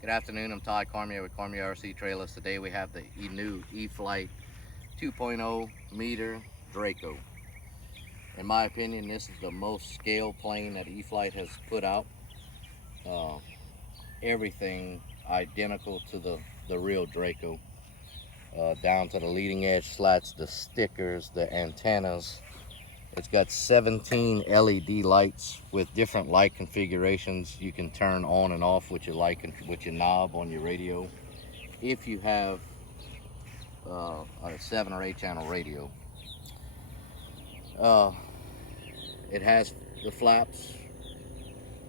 Good afternoon, I'm Todd Cormier with Cormier RC Trailers. Today we have the new Eflite 2.0 meter Draco. In my opinion, this is the most scale plane that Eflite has put out. Uh, Everything identical to the real Draco. Down to the leading edge slats, the stickers, the antennas. It's got 17 LED lights with different light configurations you can turn on and off with your with your knob on your radio. If you have a 7 or 8 channel radio, uh, it has the flaps,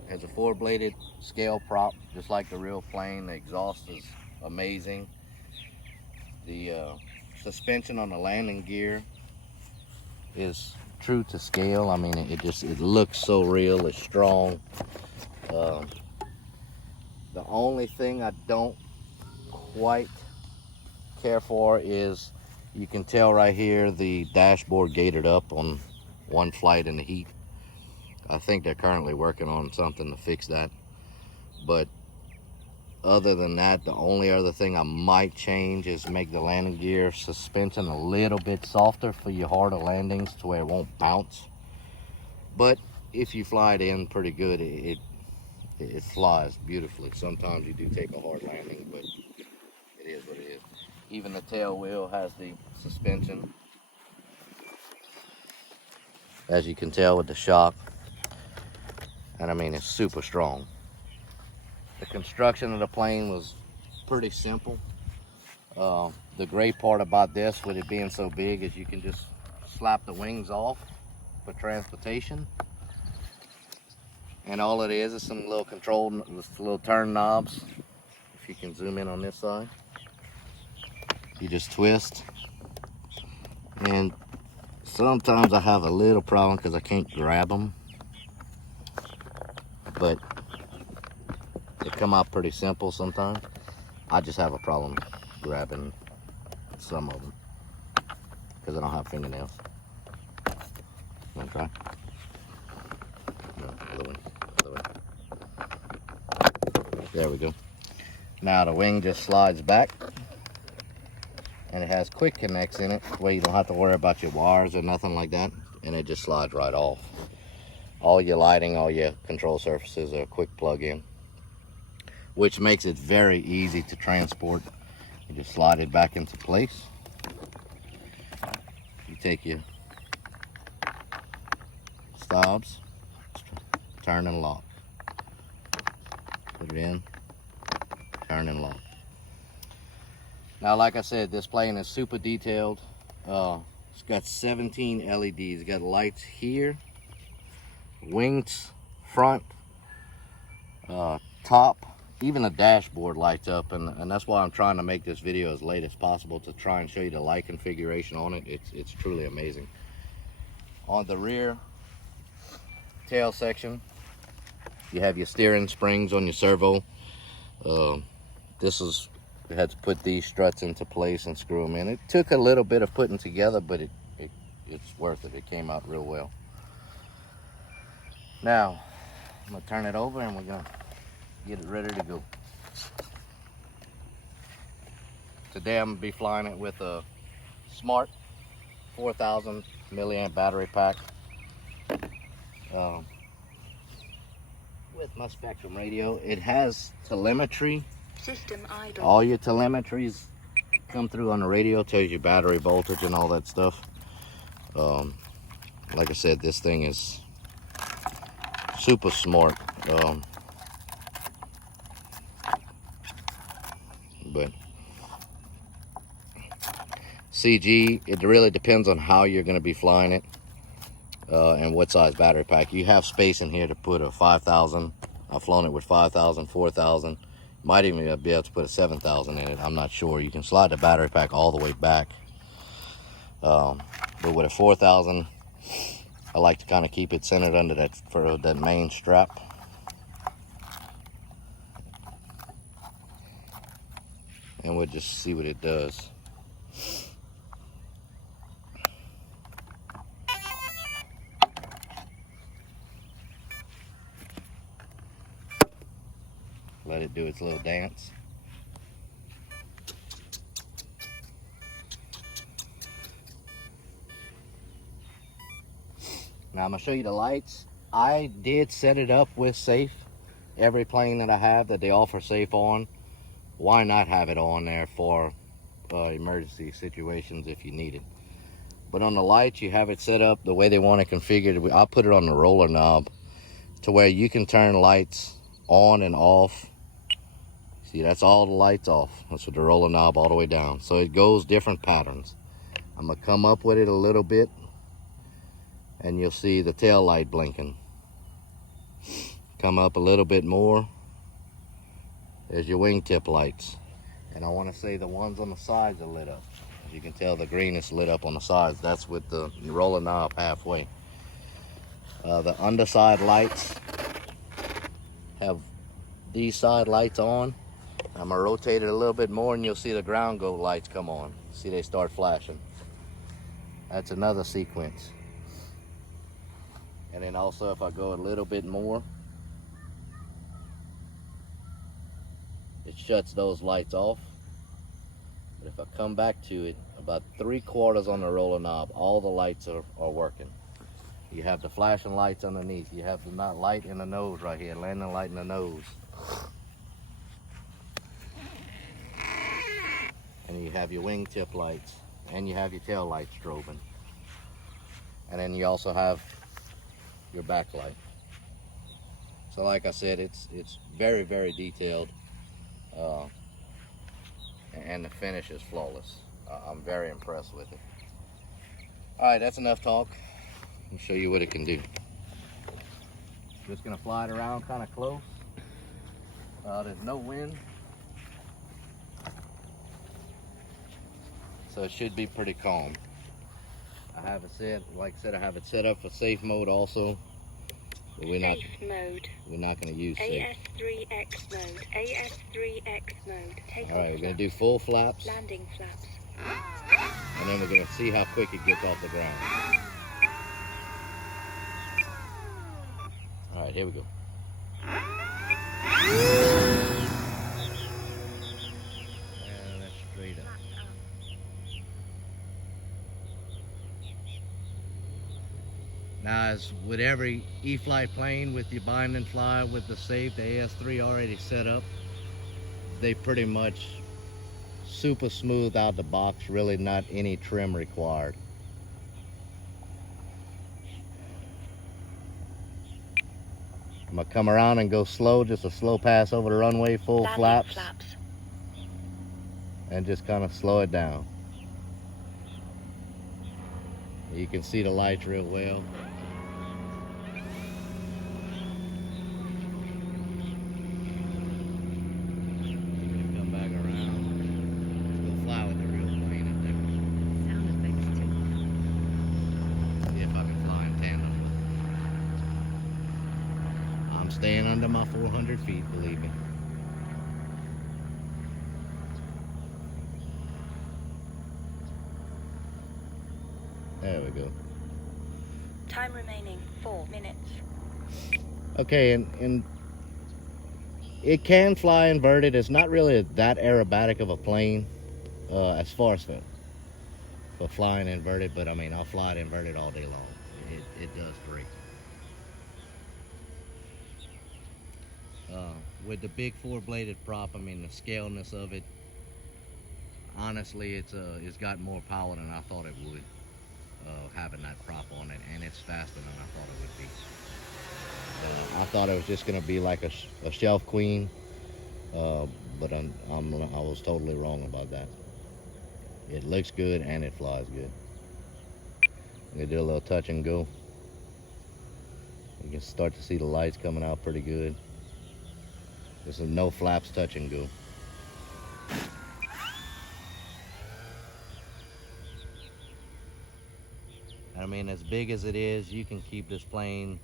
has a 4-bladed scale prop, just like the real plane. The exhaust is amazing. The suspension on the landing gear is true to scale. I mean, it looks so real. It's strong. The only thing I don't quite care for is, you can tell right here the dashboard gated up on one flight in the heat. I think they're currently working on something to fix that. But other than that, the only other thing I might change is make the landing gear suspension a little bit softer for your harder landings to where it won't bounce. But if you fly it in pretty good, it flies beautifully. Sometimes you do take a hard landing, but it is what it is. Even the tail wheel has the suspension, as you can tell with the shock. And I mean, it's super strong. The construction of the plane was pretty simple. The great part about this, with it being so big, is you can just slap the wings off for transportation. And all it is some little little turn knobs. If you can zoom in on this side, you just twist. And sometimes I have a little problem because I can't grab them, but they come out pretty simple sometimes. I just have a problem grabbing some of them because I don't have fingernails. Want to try? No, other way. There we go. Now the wing just slides back, and it has quick connects in it where you don't have to worry about your wires or nothing like that, and it just slides right off. All your lighting, all your control surfaces are a quick plug-in, which makes it very easy to transport. You just slide it back into place. You take your stobs, turn and lock. Put it in, turn and lock. Now, like I said, this plane is super detailed. It's got 17 LEDs. It's got lights here, wings, front, top, even the dashboard lights up, and that's why I'm trying to make this video as late as possible to try and show you the light configuration on it. It's truly amazing. On the rear tail section, you have your steering springs on your servo. We had to put these struts into place and screw them in. It took a little bit of putting together, but it's worth it. It came out real well. Now, I'm gonna turn it over and we're gonna get it ready to go. Today I'm gonna be flying it with a smart 4,000 milliamp battery pack. With my Spectrum radio. It has telemetry. System idle. All your telemetries come through on the radio, tells you battery voltage and all that stuff. Like I said, this thing is super smart. But CG, it really depends on how you're going to be flying it and what size battery pack. You have space in here to put a 5,000. I've flown it with 5,000, 4,000. Might even be able to put a 7,000 in it. I'm not sure. You can slide the battery pack all the way back. But with a 4,000, I like to kind of keep it centered under that main strap. And we'll just see what it does. Let it do its little dance. Now I'm gonna show you the lights. I did set it up with safe. Every plane that I have that they offer safe on, why not have it on there for emergency situations if you need it. But on the lights, you have it set up the way they want it configured. I'll put it on the roller knob to where you can turn lights on and off. See, that's all the lights off. That's with the roller knob all the way down. So it goes different patterns. I'm gonna come up with it a little bit and you'll see the tail light blinking. Come up a little bit more. There's your wingtip lights. And I want to say the ones on the sides are lit up. As you can tell, the green is lit up on the sides. That's with the roller knob halfway. The underside lights have these side lights on. I'm gonna rotate it a little bit more and you'll see the ground go lights come on. See, they start flashing. That's another sequence. And then also if I go a little bit more, it shuts those lights off. But if I come back to it, about 3/4 on the roller knob, all the lights are working. You have the flashing lights underneath. You have the light in the nose right here, landing light in the nose. And you have your wingtip lights, and you have your tail light strobing. And then you also have your backlight. So like I said, it's very, very detailed. And the finish is flawless. I'm very impressed with it. All right, that's enough talk. I'll show you what it can do. Just gonna fly it around kind of close. There's no wind, so it should be pretty calm. I have it set, like I said, I have it set up for safe mode also. But we're not going to use safe. AS3X mode. AS3X mode. Take all right, we're going to do full flaps. Landing flaps. And then we're going to see how quick it gets off the ground. All right, here we go. And that's straight up. Now, as with every Eflite plane, with your bind and fly with the safe, the AS3 already set up, they pretty much super smooth out the box, really not any trim required. I'm gonna come around and go slow, just a slow pass over the runway, full flaps. And just kind of slow it down. You can see the lights real well. Come back around. We'll fly with the real plane up there. Sound effects too. See if I can fly in tandem. I'm staying under my 400 feet, believe me. There we go. Time remaining 4 minutes. Okay, and it can fly inverted. It's not really that aerobatic of a plane as far as for flying inverted, but I mean, I'll fly it inverted all day long. It does great. With the big 4-bladed prop, I mean, the scaleness of it, honestly, it's got more power than I thought it would. Having that prop on it, and it's faster than I thought it would be. I thought it was just going to be like a shelf queen, but I was totally wrong about that. It looks good and it flies good. I'm going to do a little touch and go. You can start to see the lights coming out pretty good. This is no flaps, touch and go. I mean, as big as it is, you can keep this plane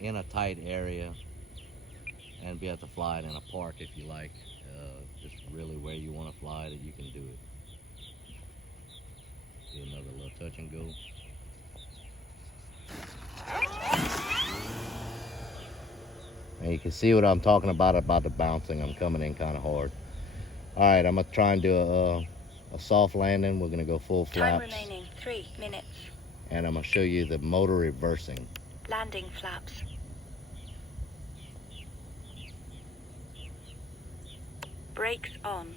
in a tight area and be able to fly it in a park if you like. Just really where you want to fly it, you can do it. See another little touch and go. And you can see what I'm talking about the bouncing. I'm coming in kind of hard. All right, I'm gonna try and do a soft landing. We're gonna go full Time flaps. remaining 3 minutes. And I'm gonna show you the motor reversing. Landing flaps. Brakes on.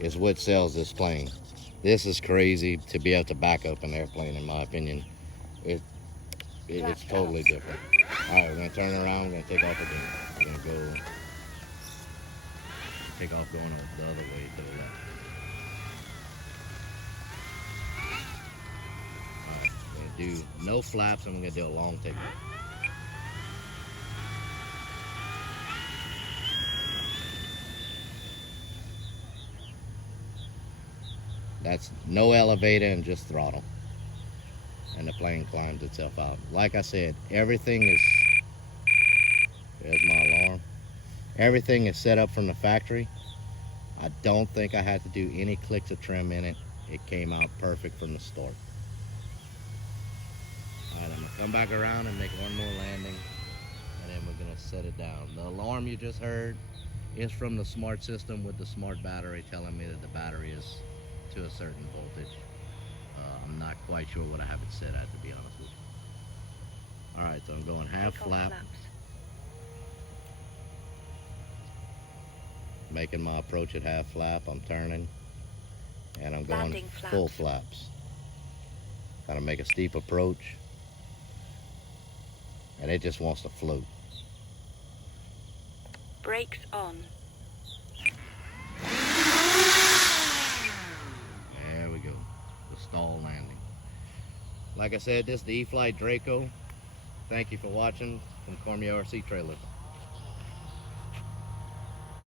Is what sells this plane. This is crazy to be able to back up an airplane, in my opinion. It's totally different. All right, we're gonna turn around. We're gonna take off again. We're gonna go take off going the other way to the left. All right, we're gonna do no flaps, and we're gonna do a long takeoff. That's no elevator and just throttle. And the plane climbs itself out. Like I said, everything is, there's my alarm. Everything is set up from the factory. I don't think I had to do any clicks of trim in it. It came out perfect from the start. All right, I'm gonna come back around and make one more landing, and then we're gonna set it down. The alarm you just heard is from the smart system with the smart battery telling me that the battery is to a certain voltage. I'm not quite sure what I have it set at, to be honest with you. All right, so I'm going half flap, Flaps. making my approach at half flap. I'm turning, and I'm going Landing full flaps. flaps. Kind of make a steep approach, and it just wants to float. Brakes on. There we go, the stall landing. Like I said, this is the Eflite Draco. Thank you for watching from Cormier RC Trailer.